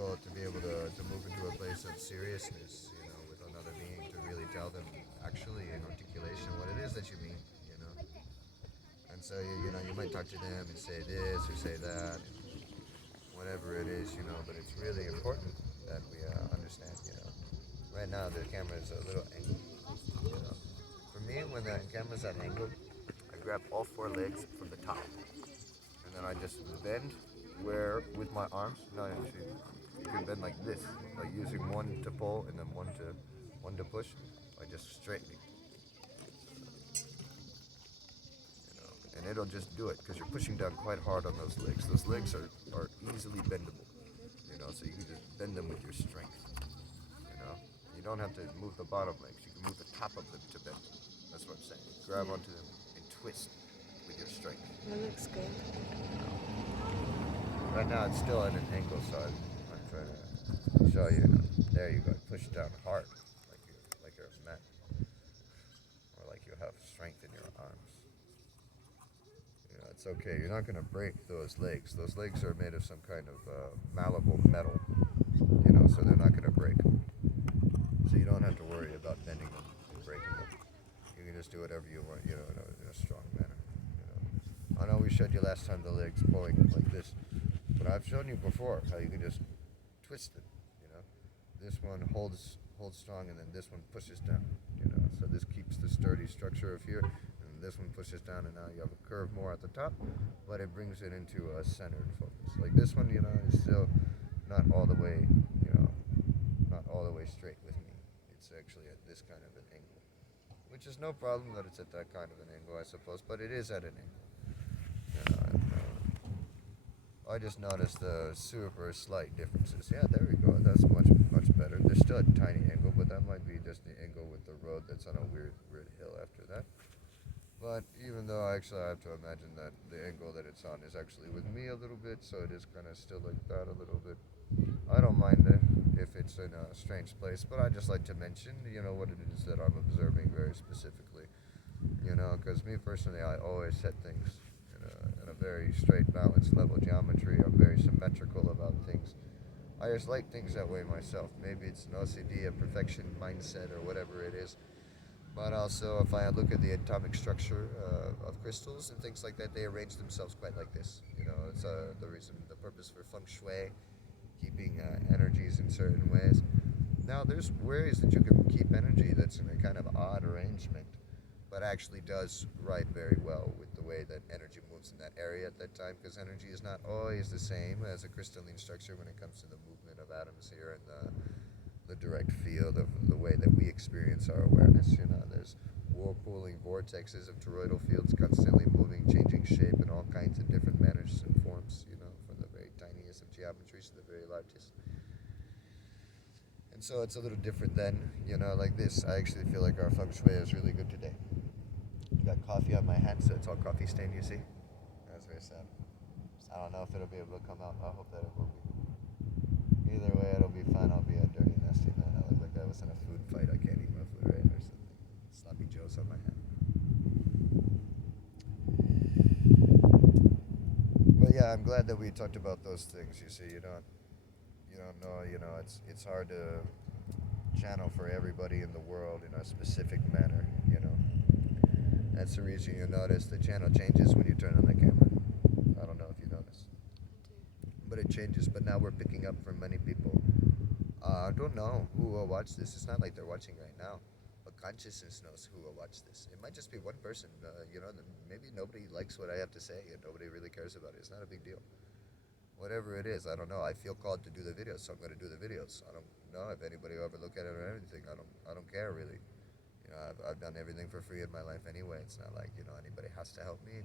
difficult to be able to move into a place of seriousness, with another being to really tell them actually in articulation what it is that you mean, you know. And so you might talk to them and say this or say that, and whatever it is, but it's really important that we understand, Right now the camera is a little angled, you know. For me, when the camera's at an angle, I grab all four legs from the top, and then I just bend where with my arms. No, actually, you can bend like this, like using one to pull and then one to push, like just straightening, and it'll just do it because you're pushing down quite hard on those legs. Those legs are easily bendable, so you can just bend them with your strength, you know. You don't have to move the bottom legs. You can move the top of them to bend them. That's what I'm saying. Grab Yeah, onto them and twist with your strength. that looks good. Right now it's still at an angle, so I'm trying to show you. There you go. Push down hard, like you're a man, or like you have strength in your arms. It's okay. You're not gonna break those legs. Those legs are made of some kind of malleable metal, so they're not gonna break. So you don't have to worry about bending them and breaking them. You can just do whatever you want, in a strong manner. I know we showed you last time the legs pulling like this, but I've shown you before how you can just twist it. This one holds strong, and then this one pushes down. So this keeps the sturdy structure of here, and this one pushes down, and now you have a curve more at the top, but it brings it into a centered focus. Like this one, is still not all the way, not all the way straight with me. It's actually at this kind of an angle, which is no problem that it's at that kind of an angle, I suppose, but it is at an angle. I just noticed the super slight differences. Yeah, there we go. That's much better. There's still a tiny angle, but that might be just the angle with the road that's on a weird hill after that. But even though actually I have to imagine that the angle that it's on is actually with me a little bit, so it is kind of still like that a little bit. I don't mind it if it's in a strange place, but I just like to mention, what it is that I'm observing very specifically. Because me personally, I always set things in a very straight, balanced level geometry. I'm very symmetrical about things. I just like things that way myself. Maybe it's an OCD, a perfection mindset, or whatever it is. But also, if I look at the atomic structure of crystals and things like that, they arrange themselves quite like this. It's the purpose for feng shui, keeping energies in certain ways. Now, there's ways that you can keep energy that's in a kind of odd arrangement, but actually does right very well with the way that energy moves in that area at that time, because energy is not always the same as a crystalline structure when it comes to the movement of atoms here and the direct field of the way that we experience our awareness. There's whirlpooling vortexes of toroidal fields constantly moving, changing shape in all kinds of different manners and forms, from the very tiniest of geometries to the very largest. And so it's a little different then, like this. I actually feel like our feng shui is really good today. Got coffee on my hand, so it's all coffee stained, you see? That's very sad. I don't know if it'll be able to come out. I hope that it will be. Either way, it'll be fine. I'll be a dirty, nasty man. I look like I was in a food fight. I can't eat my food right or something. Sloppy Joe's on my hand. But yeah, I'm glad that we talked about those things. You see, you don't know. It's hard to channel for everybody in the world in a specific manner. That's the reason you notice the channel changes when you turn on the camera. I don't know if you notice. But it changes. But now we're picking up from many people. I don't know who will watch this. It's not like they're watching right now. But consciousness knows who will watch this. It might just be one person. Maybe nobody likes what I have to say and nobody really cares about it. It's not a big deal. Whatever it is, I don't know. I feel called to do the videos, so I'm going to do the videos. I don't know if anybody will ever look at it or anything. I don't care really. I've done everything for free in my life anyway. It's not like, anybody has to help me.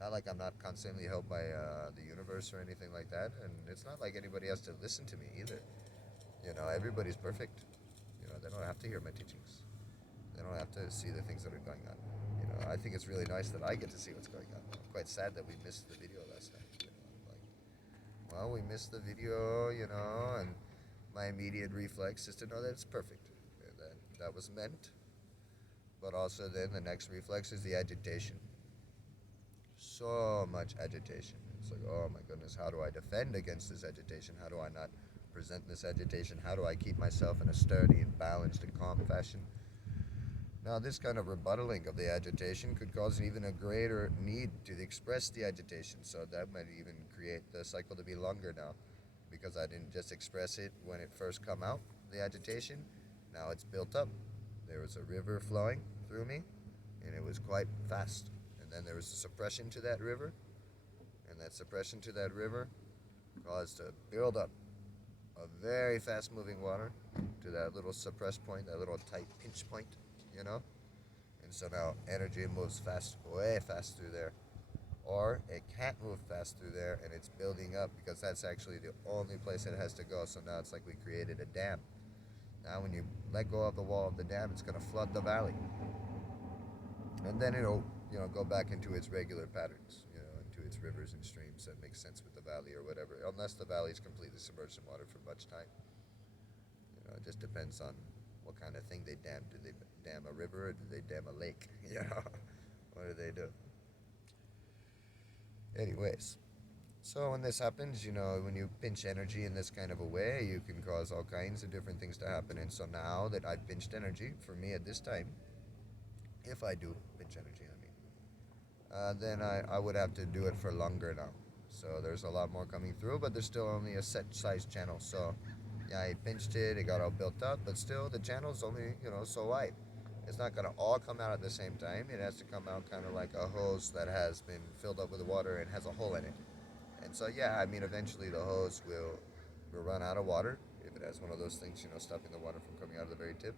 Not like I'm not constantly helped by the universe or anything like that. And it's not like anybody has to listen to me either. Everybody's perfect. They don't have to hear my teachings. They don't have to see the things that are going on. I think it's really nice that I get to see what's going on. I'm quite sad that we missed the video last night. Well, we missed the video, and my immediate reflex is to know that it's perfect. And that was meant. But also then the next reflex is the agitation. So much agitation. It's like, oh my goodness, how do I defend against this agitation? How do I not present this agitation? How do I keep myself in a sturdy and balanced and calm fashion? Now, this kind of rebuttaling of the agitation could cause even a greater need to express the agitation, so that might even create the cycle to be longer now, because I didn't just express it when it first come out, the agitation. Now it's built up. There was a river flowing through me, and it was quite fast. And then there was a suppression to that river, and that suppression to that river caused a build up of very fast moving water to that little suppressed point, that little tight pinch point, you know? And so now energy moves fast, way fast through there. Or it can't move fast through there and it's building up because that's actually the only place it has to go. So now it's like we created a dam. Now when you let go of the wall of the dam, it's going to flood the valley. And then it'll, go back into its regular patterns, into its rivers and streams that make sense with the valley or whatever, unless the valley is completely submerged in water for much time. It just depends on what kind of thing they dam. Do they dam a river or do they dam a lake? What do they do? Anyways, so when this happens, when you pinch energy in this kind of a way, you can cause all kinds of different things to happen. And so now that I've pinched energy, for me at this time, if I do pinch energy, then I would have to do it for longer now. So there's a lot more coming through, but there's still only a set size channel. So yeah, I pinched it, it got all built up, but still the channel's only, so wide. It's not going to all come out at the same time. It has to come out kind of like a hose that has been filled up with water and has a hole in it. And so, yeah, eventually the hose will run out of water if it has one of those things, stopping the water from coming out of the very tip.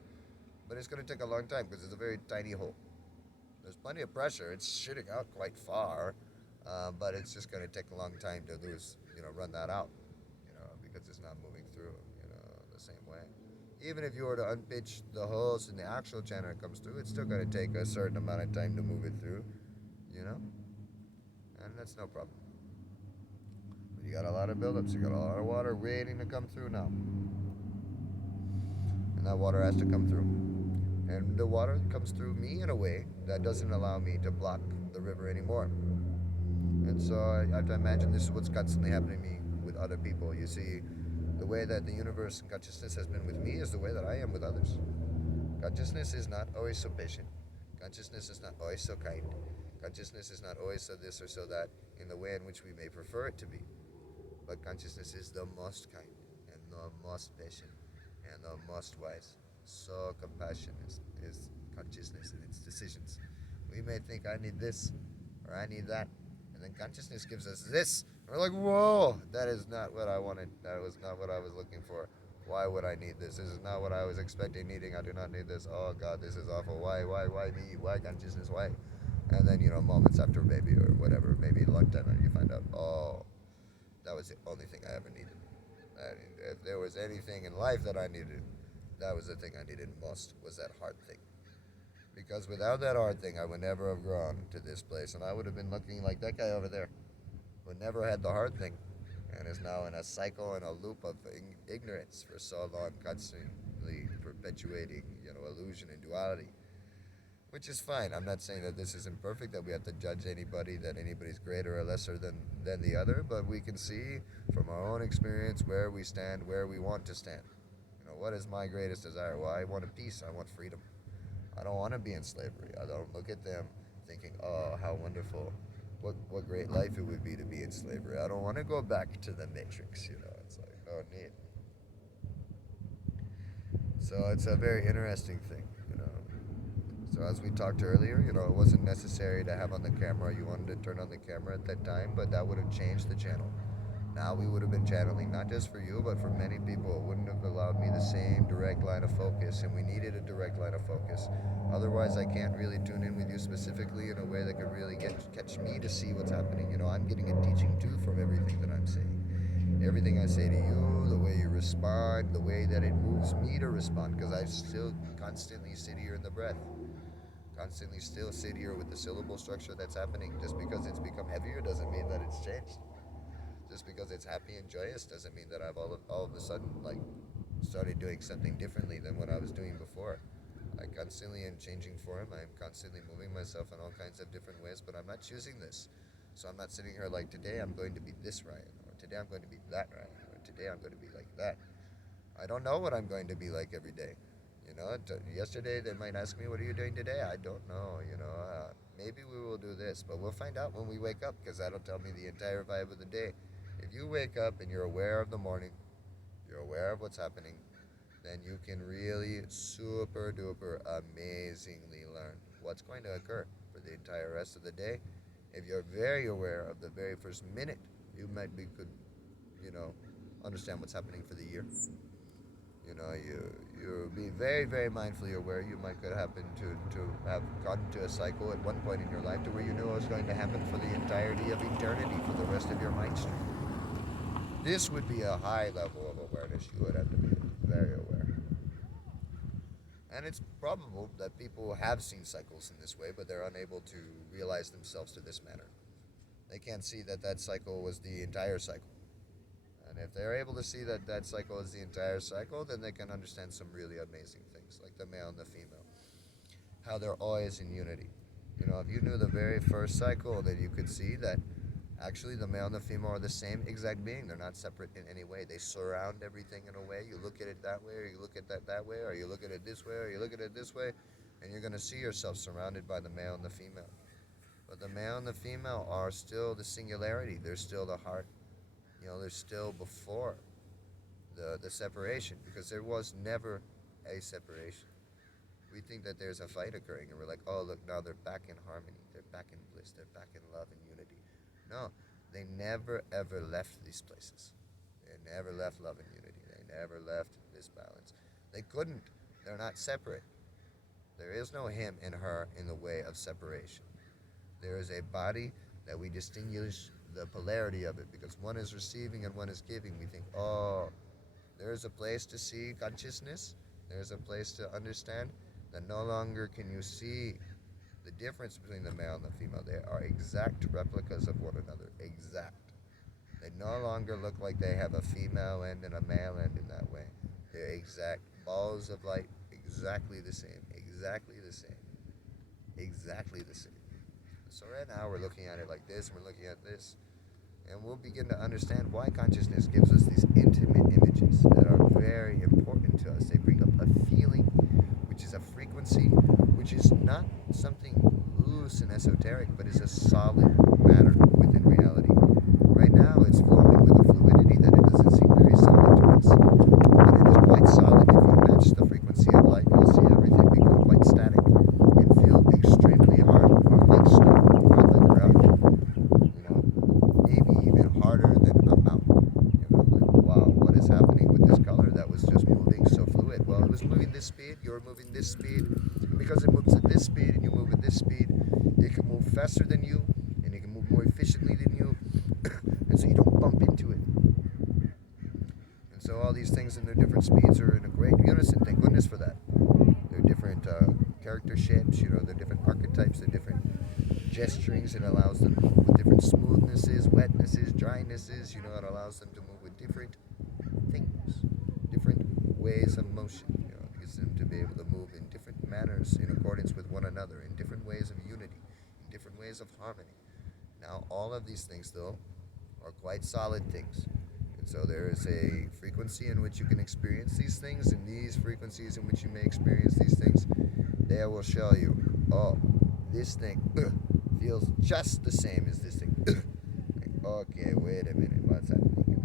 But it's going to take a long time because it's a very tiny hole. There's plenty of pressure. It's shooting out quite far, but it's just going to take a long time to run that out, because it's not moving through, the same way. Even if you were to unpitch the hose and the actual channel comes through, it's still going to take a certain amount of time to move it through, and that's no problem. But you got a lot of buildups, you got a lot of water waiting to come through now. And that water has to come through. And the water comes through me in a way that doesn't allow me to block the river anymore. And so I have to imagine this is what's constantly happening to me with other people. You see, the way that the universe and consciousness has been with me is the way that I am with others. Consciousness is not always so patient. Consciousness is not always so kind. Consciousness is not always so this or so that in the way in which we may prefer it to be. But consciousness is the most kind and the most patient and the most wise. So compassion is consciousness and its decisions. We may think I need this or I need that, and then consciousness gives us this. And we're like, whoa, that is not what I wanted. That was not what I was looking for. Why would I need this? This is not what I was expecting needing. I do not need this. Oh God, this is awful. Why me? Why consciousness? Why? And then, moments after maybe or whatever, maybe a long time later, you find out, oh, that was the only thing I ever needed. If there was anything in life that I needed, that was the thing I needed most, was that heart thing. Because without that heart thing, I would never have grown to this place, and I would have been looking like that guy over there, who never had the heart thing, and is now in a cycle and a loop of ignorance for so long, constantly perpetuating, illusion and duality. Which is fine. I'm not saying that this isn't perfect, that we have to judge anybody, that anybody's greater or lesser than the other, but we can see from our own experience where we stand, where we want to stand. What is my greatest desire? Well, I want a peace. I want freedom. I don't want to be in slavery. I don't look at them thinking, oh, how wonderful. What great life it would be to be in slavery. I don't want to go back to the Matrix, It's like, oh, neat. So it's a very interesting thing, So as we talked earlier, it wasn't necessary to have on the camera. You wanted to turn on the camera at that time, but that would have changed the channel. Now we would have been channeling not just for you, but for many people. It wouldn't have allowed me the same direct line of focus, and we needed a direct line of focus. Otherwise, I can't really tune in with you specifically in a way that could really catch me to see what's happening. I'm getting a teaching too from everything that I'm saying. Everything I say to you, the way you respond, the way that it moves me to respond, because I still constantly sit here in the breath. Constantly still sit here with the syllable structure that's happening. Just because it's become heavier doesn't mean that it's changed. Just because it's happy and joyous doesn't mean that I've all of a sudden started doing something differently than what I was doing before. I constantly am changing form. I'm constantly moving myself in all kinds of different ways, but I'm not choosing this. So I'm not sitting here like, today I'm going to be this Ryan, or today I'm going to be that Ryan, or today day I'm going to be like that. I don't know what I'm going to be like every day. Yesterday they might ask me, "What are you doing today?" I don't know. Maybe we will do this, but we'll find out when we wake up because that'll tell me the entire vibe of the day. If you wake up and you're aware of the morning, you're aware of what's happening, then you can really super duper amazingly learn what's going to occur for the entire rest of the day. If you're very aware of the very first minute, you might be could, you know, understand what's happening for the year. You be very mindfully aware. You might could happen to have gotten to a cycle at one point in your life to where you knew it was going to happen for the entirety of eternity for the rest of your mind stream. This would be a high level of awareness. You would have to be very aware. And it's probable that people have seen cycles in this way, but they're unable to realize themselves to this manner. They can't see that that cycle was the entire cycle. And if they're able to see that that cycle is the entire cycle, then they can understand some really amazing things, like the male and the female, how they're always in unity. If you knew the very first cycle, then you could see that actually the male and the female are the same exact being. They're not separate in any way. They surround everything in a way. You look at it that way, or you look at that way, or you look at it this way, or you look at it this way, and you're going to see yourself surrounded by the male and the female. But the male and the female are still the singularity. They're still the heart. They're still before the separation, because there was never a separation. We think that there's a fight occurring, and we're like, oh, look, now they're back in harmony. They're back in bliss. They're back in love and unity. No, they never, ever left these places. They never left love and unity. They never left this balance. They couldn't. They're not separate. There is no him and her in the way of separation. There is a body that we distinguish the polarity of it, because one is receiving and one is giving. We think, oh, there's a place to see consciousness. There's a place to understand that no longer can you see the difference between the male and the female. They are exact replicas of one another. Exact. They no longer look like they have a female end and a male end in that way. They're exact balls of light, exactly the same. Exactly the same. Exactly the same. So right now we're looking at it like this, and we're looking at this, and we'll begin to understand why consciousness gives us these intimate images that are very important to us. They bring up a feeling, which is a frequency, which is not something loose and esoteric, but is a solid matter within reality. Right now it's flowing with a fluidity that it doesn't seem very solid to us, but it is quite solid. If you match the frequency of light, you'll see everything become quite static and feel extremely hard, like stone, hard like rock, maybe even harder than a mountain. Like, wow, what is happening with this color that was just moving so fluid? Well, it was moving this speed, you're moving this speed, and because it moves at this speed and you move at this speed, it can move faster than you, and it can move more efficiently than you, and so you don't bump into it. And so all these things in their different speeds are in a great unison. Thank goodness for that. They're different character shapes, they're different archetypes, they're different gesturings. It allows them to move with different smoothnesses, wetnesses, drynesses. It allows them to move with different things, different ways of motion. It gets them to be able to move in different manners in accordance with one another, in different ways of unity, in different ways of harmony. Now, all of these things, though, are quite solid things. And so there is a frequency in which you can experience these things, and these frequencies in which you may experience these things, they will show you, oh, this thing feels just the same as this thing. Like, okay, wait a minute, what's happening here?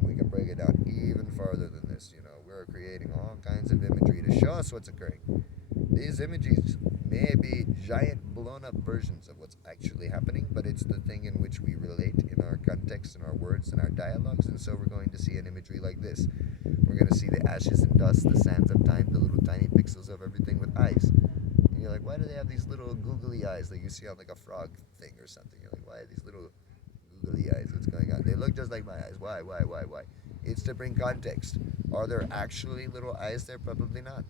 We can break it down even farther than this. We're creating all kinds of imagery to show us what's occurring. These images may be giant blown up versions of what's actually happening, but it's the thing in which we relate in our context, in our words, in our dialogues. And so we're going to see an imagery like this. We're going to see the ashes and dust, the sands of time, the little tiny pixels of everything with eyes. And you're like, why do they have these little googly eyes like you see on like a frog thing or something? You're like, why are these little googly eyes? What's going on? They look just like my eyes. Why? It's to bring context. Are there actually little eyes there? Probably not.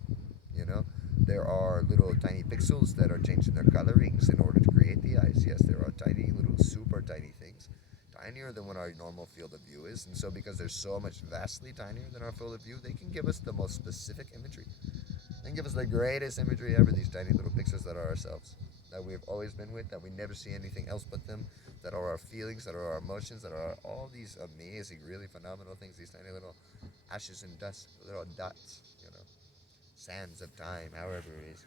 There are little tiny pixels that are changing their colorings in order to create the eyes. Yes, there are tiny, little, super tiny things, tinier than what our normal field of view is. And so because they're so much vastly tinier than our field of view, they can give us the most specific imagery. They can give us the greatest imagery ever, these tiny little pixels that are ourselves. that we've always been with, that we never see anything else but them, that are our feelings, that are our emotions, that are all these amazing, really phenomenal things, these tiny little ashes and dust, little dots, sands of time, however it is,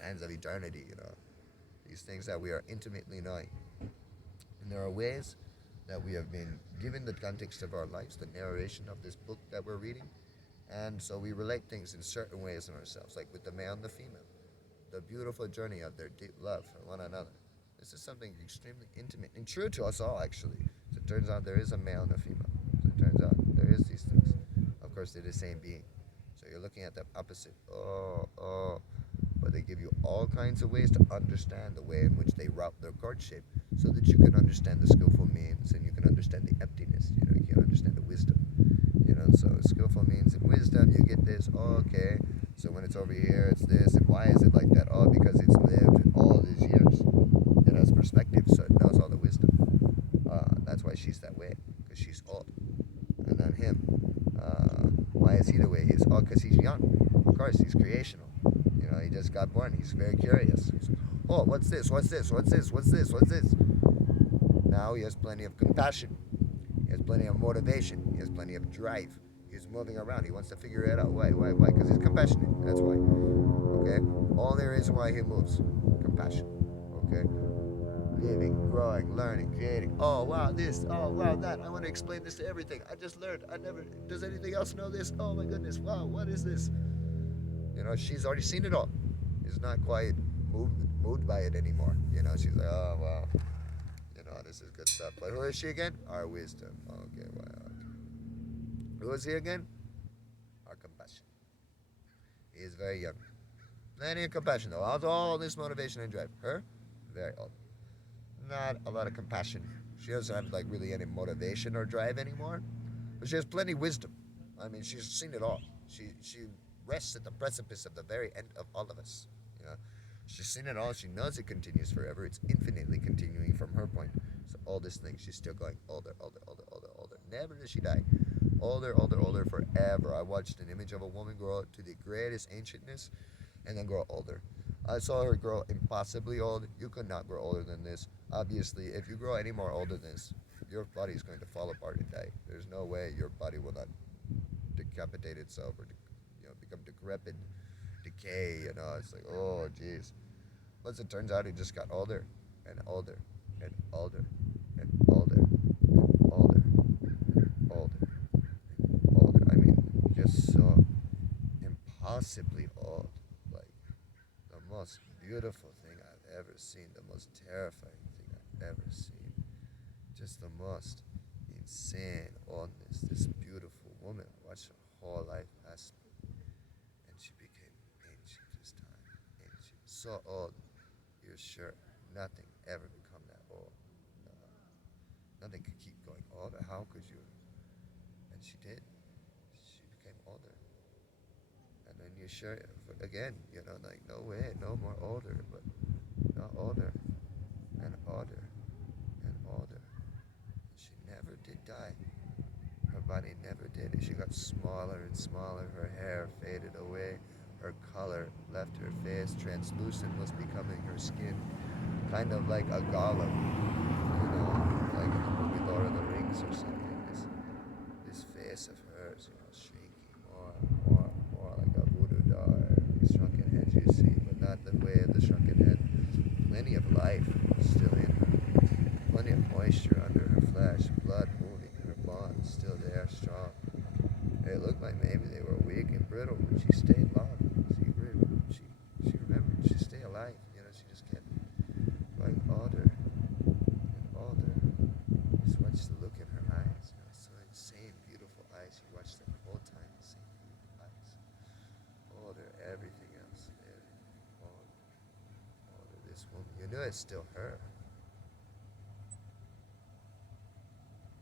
sands of eternity, these things that we are intimately knowing. And there are ways that we have been given the context of our lives, the narration of this book that we're reading, and so we relate things in certain ways in ourselves, like with the male and the female, the beautiful journey of their deep love for one another. This is something extremely intimate and true to us all, actually. So it turns out there is a male and a female. So it turns out there is these things. Of course, they're the same being. So you're looking at the opposite. But they give you all kinds of ways to understand the way in which they route their courtship, so that you can understand the skillful means and you can understand the emptiness. You can understand the wisdom. So skillful means and wisdom, you get this. Oh, okay. So when it's over here, it's this. And why is it like that? Oh, because it's lived all these years. It has perspective, so it knows all the wisdom. That's why she's that way, because she's old. And then him, why is he the way he is? Oh, because he's young. Of course, he's creational. He just got born. He's very curious. Oh, what's this? What's this? What's this? What's this? What's this? Now he has plenty of compassion. He has plenty of motivation. He has plenty of drive. He's moving around. He wants to figure it out. Why? Why? Why? Because he's compassionate. That's why. Okay? All there is why he moves. Compassion. Okay? Living, growing, learning, creating. Oh, wow, this. Oh, wow, that. I want to explain this to everything. I just learned. I never. Does anything else know this? Oh, my goodness. Wow, what is this? She's already seen it all. She's not quite moved by it anymore. She's like, oh, wow. This is good stuff. But who is she again? Our wisdom. Okay, wow. Okay. Who is he again? Our compassion. He is very young. Plenty of compassion, though. All this motivation and drive. Her? Very old. Not a lot of compassion. She doesn't have, really any motivation or drive anymore. But she has plenty of wisdom. I mean, she's seen it all. She rests at the precipice of the very end of all of us. You know, she's seen it all. She knows it continues forever. It's infinitely continuing from her point. So all this thing, she's still going older, older, older, older, older. Never does she die. Older, older, older forever. I watched an image of a woman grow to the greatest ancientness and then grow older. I saw her grow impossibly old. You could not grow older than this. Obviously, if you grow any more older than this, your body is going to fall apart and die. There's no way your body will not decapitate itself or become decrepit, decay. It's like, oh, jeez. But it turns out he just got older and older and older and older and older and older and older. I mean, just so impossibly old. Like the most beautiful thing I've ever seen, the most terrifying thing I've ever seen. Just the most insane oldness. This beautiful woman watched her whole life pass, and she became ancient this time. Ancient. So old, you're sure nothing ever become that old. No, nothing could keep going older. How could you? And she did. She became older. And then you're sure, again, no way, no more older, but not older, and older, and older. She never did die. Her body never did. She got smaller and smaller. Her hair faded away. Her color left her face. Translucent was becoming her skin. Kind of like a golem. Like in the movie Lord of the Rings or something. This face of hers, shrinking more and more and more like a voodoo doll. These shrunken heads you see, but not the way of the shrunken head. Plenty of life still in her. Plenty of moisture under her flesh, blood moving, her bones still there, strong. It looked like maybe they were weak and brittle, but she stayed long. She remembered. She stayed alive. She just kept going older and older. Just watched the look in her eyes. So insane, beautiful eyes. She watched them the whole time, the same beautiful eyes. Older, everything else. Older, this woman. You know it's still her.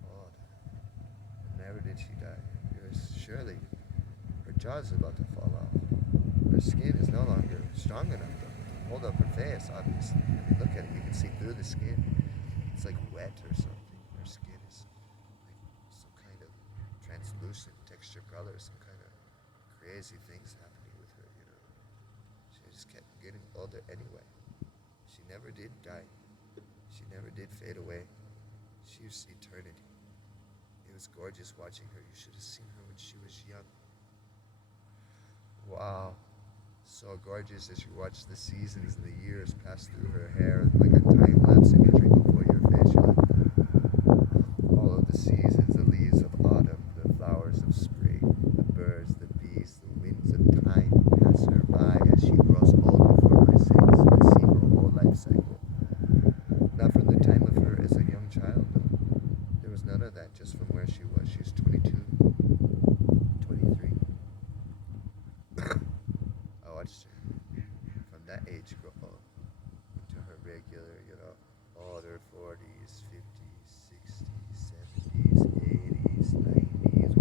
Older. Never did she die. Surely her jaw is about to fall off. Her skin is no longer strong enough to hold up her face, obviously. I mean, look at it. You can see through the skin. It's like wet or something. Her skin is like some kind of translucent texture color, some kind of crazy things happening with her. She just kept getting older anyway. She never did die. She never did fade away. She was eternity. It was gorgeous watching her. You should have seen her when she was young. Wow. So gorgeous as you watch the seasons and the years pass through her hair like a time lapse imagery before your face. You're like, all of the seasons, the leaves of autumn, the flowers of spring, the birds, the bees, the winds of time pass her by as she grows old before my face. I see her whole life cycle. Not from the time of her as a young child, though. There was none of that, just from where she was. She was 22, 23. I watched her from that age grow up into her regular, all her 40s, 50s, 60s, 70s, 80s, 90s,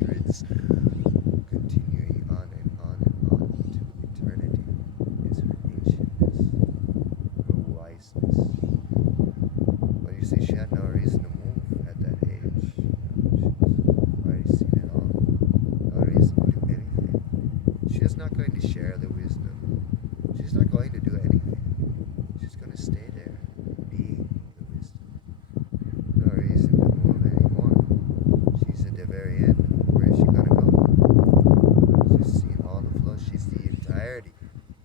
100s, continuing on and on and on into eternity is her ancientness, her wiseness. But you see, she had no reason to move at that age. She's already seen it all. No reason to do anything. She is not going to share the wisdom. She's not going to do anything. She's going to stay there, being the wisdom. No reason to move anymore. She's at the very end. Where is she going to go? She's seen all the flow. She's the entirety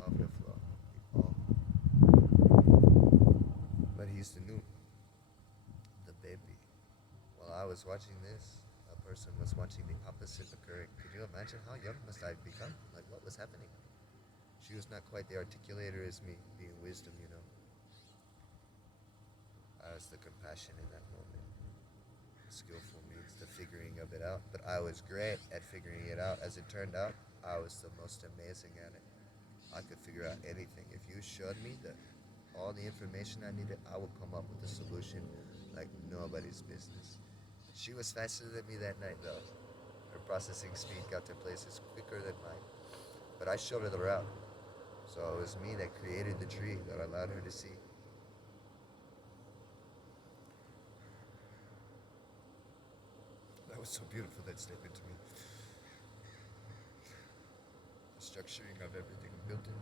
of the flow. The all. But he's the new, the baby. While I was watching this, a person was watching the opposite occurring. Could you imagine how young must I have become? Like, what was happening? She was not quite the articulator as me, being wisdom, I was the compassion in that moment. The skillful means the figuring of it out. But I was great at figuring it out. As it turned out, I was the most amazing at it. I could figure out anything. If you showed me all the information I needed, I would come up with a solution like nobody's business. She was faster than me that night, though. Her processing speed got to places quicker than mine. But I showed her the route. So it was me that created the tree that allowed her to see. That was so beautiful, that statement to me. The structuring of everything built it.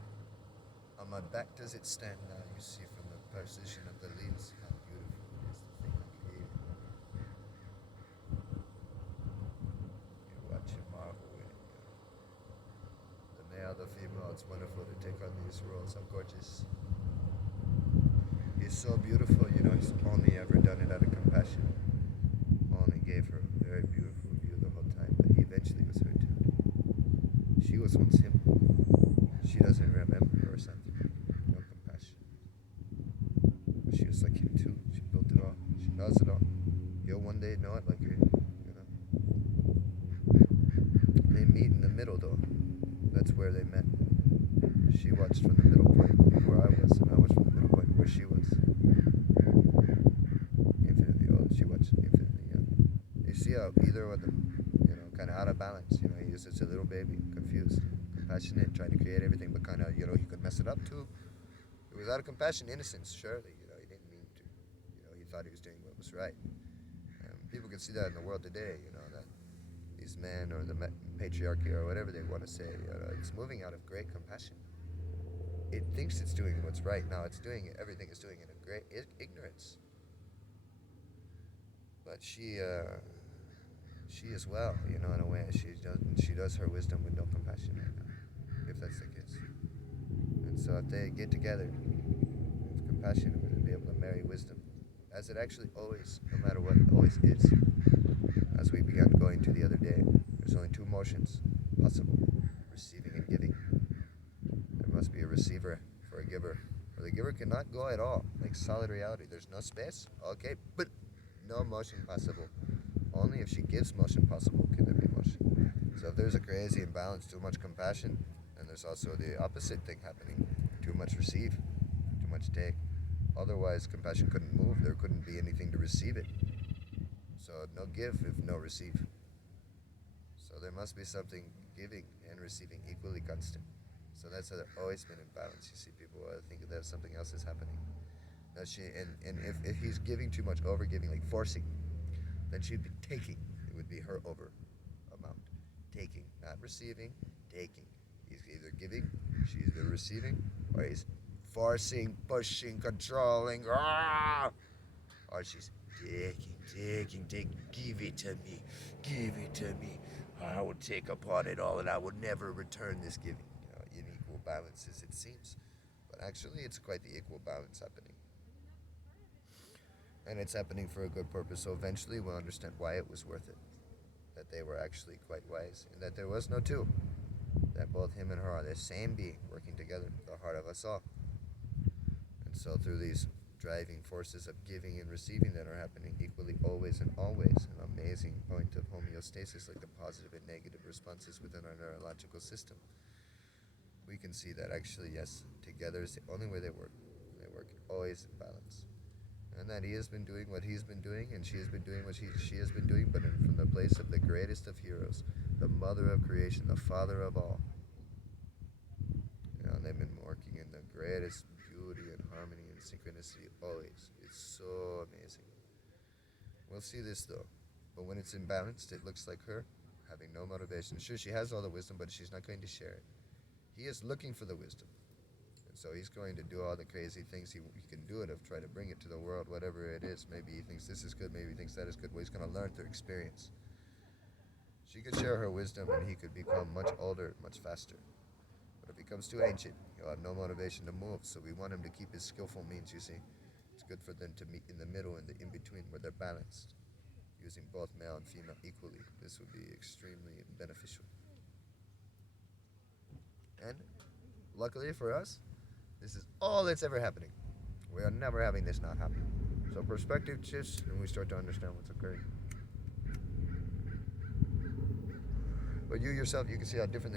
On my back does it stand now? You see from the position of the leaves how beautiful it is, the thing I created. You watch and marvel with it. The male, the female, it's wonderful to take on these roles. How gorgeous. He's so beautiful, he's only ever done it out of compassion. Only gave her a very beautiful view the whole time, but he eventually was her too. She was once him. She doesn't remember or something. No compassion. But she was like him too. She built it all. She knows it all. He'll one day know it like her, They meet in the middle though. That's where they met. She watched from the middle point where I was, and I watched from the middle point where she was. Infinitely old. She watched infinitely young. You see how either of them, kind of out of balance. He was just a little baby, confused, compassionate, trying to create everything, but kind of, he could mess it up too. It was out of compassion, innocence, surely. He didn't mean to. He thought he was doing what was right. People can see that in the world today. That these men or the patriarchy or whatever they want to say, it's moving out of great compassion. It thinks it's doing what's right. Now it's doing it. Everything is doing it in great ignorance. But she as well, in a way, she does her wisdom with no compassion right now, if that's the case. And so if they get together with compassion, we're going to be able to marry wisdom, as it actually always, no matter what, always is. As we began going to the other day, there's only two motions possible: receiving and giving. There must be a receiver for a giver, or the giver cannot go at all, like solid reality. There's no space, okay, but no motion possible. Only if she gives motion possible can there be motion. So if there's a crazy imbalance, too much compassion, then there's also the opposite thing happening: too much receive, too much take. Otherwise, compassion couldn't move. There couldn't be anything to receive it. So no give if no receive. So there must be something giving and receiving equally constant. So that's how they've always been in balance. You see, people think that something else is happening. Now and if he's giving too much, over giving, like forcing, then she'd be taking. It would be her over amount. Taking, not receiving, taking. He's either giving, she's either receiving, or he's forcing, pushing, controlling. Ah! Or she's taking, give it to me, give it to me. I will take upon it all and I will never return this giving. In equal balances, it seems. But actually, it's quite the equal balance happening. And it's happening for a good purpose, so eventually we'll understand why it was worth it. That they were actually quite wise, and that there was no two. That both him and her are the same being working together, the heart of us all. And so through these driving forces of giving and receiving that are happening equally always and always, an amazing point of homeostasis, like the positive and negative responses within our neurological system, we can see that actually, yes, together is the only way they work. They work always in balance. And that he has been doing what he's been doing, and she has been doing what she has been doing, but from the place of the greatest of heroes, the mother of creation, the father of all. They've been working in the greatest beauty and harmony and synchronicity always. It's so amazing. We'll see this though, but when it's imbalanced, it looks like her having no motivation. Sure, she has all the wisdom, but she's not going to share it. He is looking for the wisdom. So he's going to do all the crazy things he can do it of try to bring it to the world, whatever it is. Maybe he thinks this is good, maybe he thinks that is good. Well, he's going to learn through experience. She could share her wisdom and he could become much older, much faster. But if he becomes too ancient, he'll have no motivation to move. So we want him to keep his skillful means, you see. It's good for them to meet in the middle, in the in-between, where they're balanced, using both male and female equally. This would be extremely beneficial. And luckily for us, this is all that's ever happening. We are never having this not happen. So perspective shifts and we start to understand what's occurring. But you yourself, you can see how different